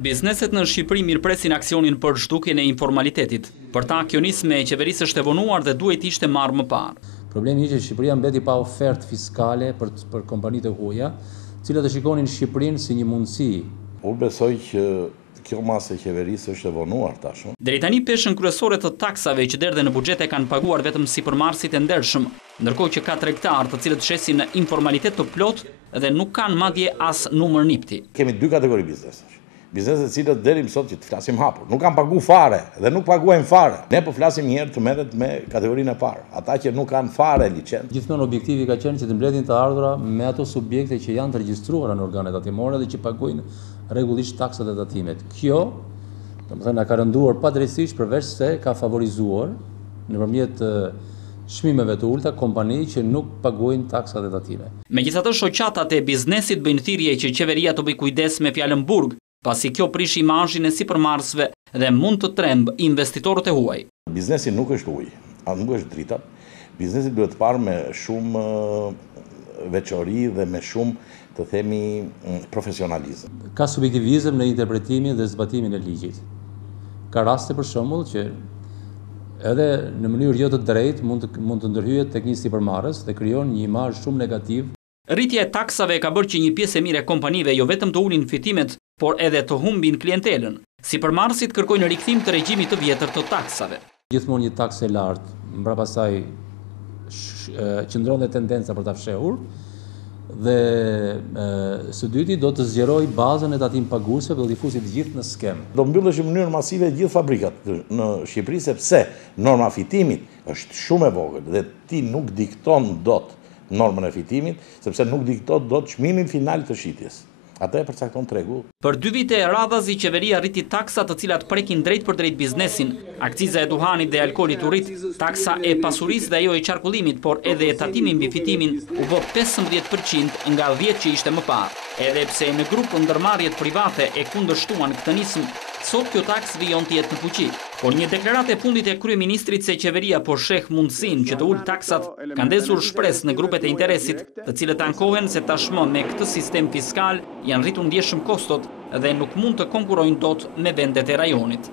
Bizneset në Shqipëri mirëpresin aksionin për zhdukjen e informalitetit. Për ta, kjo nismë e qeverisë është evonuar dhe duhet ishte marrë më parë. Problemi është që Shqipëria mbeti pa ofertë fiskale për kompanitë e huaja, të cilat e shikonin Shqipërinë si një mundësi. Unë besoj që kjo masë e qeverisë është evonuar tashmë. Deri tani peshën kryesore të taksave që derdhe në buxhet e kanë paguar vetëm sipërmarrësit e ndershëm, ndërkohë që ka tregtarë të cilët shesin në informalitet të plot dhe nuk kanë madje as numër nipti. Kemi dy kategori biznesesh. Bizneset të cilët deri më sot që të flasim hapur, nuk kanë pagu fare dhe nuk paguajnë fare. Ne po flasim një herë të merret me kategorinë e parë, ata që nuk kanë fare licencë. Gjithmonë objektivi ka qenë që të mbledhin të ardhura me ato subjekte që janë të regjistruara në organet tatimore dhe që paguajnë rregullisht taksat e tatimet. Kjo, domethënë, na ka rënduar padrejtisht përveç se ka favorizuar nëpërmjet çmimeve të ulta kompani që nuk paguajnë taksat e tatime. Megjithatë, shoqatat e biznesit bëjnë thirrje që qeveria të bëjë kujdes me fjalën burg, pasi kjo prish imazhin e sipërmarrësve dhe mund të tremb investitorët e huaj. Biznesi nuk është ujë, nuk është drita. Biznesi duhet të parë me shumë veçori dhe me shumë, të themi, profesionalizëm. Ka subjektivizëm në interpretimin dhe zbatimin e ligjit. Ka raste për shembull që edhe në mënyrë jo të drejtë mund të ndërhyet tek një sipërmarrës dhe krijon një imazh shumë negativ. Rritja e taksave ka bërë që një pjesë e mirë e kompanive jo vetëm të ulin fitimet, por edhe të humbin klientelën. Sipërmarrësit kërkojnë rikthim të regjimit të vjetër të taksave. Gjithmonë një taksë e lartë, mbrapa saj qëndron dhe tendenca për ta fshehur dhe së dyti do të zgjeroj bazën e tatim paguesve dhe do t'i fusi të gjithë në skem. Do mbyllesh në mënyrë masive gjithë fabrikat në Shqipëri sepse norma fitimit është shumë e vogël dhe ti nuk dikton dot normën e fitimit, sepse nuk dikton dot çmimin final të shitjes. Atë e përcakton tregu. Për 2 vite e radhazi qeveria rriti taksa të cilat prekin drejt për drejt biznesin, akciza e duhanit dhe alkoolit u rrit, taksa e pasurisë dhe ajo e qarkullimit, por edhe e tatimi mbi fitimin u bë 15% nga 10 që ishte më parë. Edhe pse në grupë ndërmarrjet private e kundërshtuan këtë nismë, sot kjo taks vijon të jetë në fuqi. Por një deklaratë e fundit e kryeministrit se qeveria po sheh mundësinë që të ulë taksat ka ndezur shpresë në grupet e interesit, të cilët ankohen se tashmë me këtë sistem fiskal janë rritur ndjeshëm kostot dhe nuk mund të konkurrojnë dot me vendet e rajonit.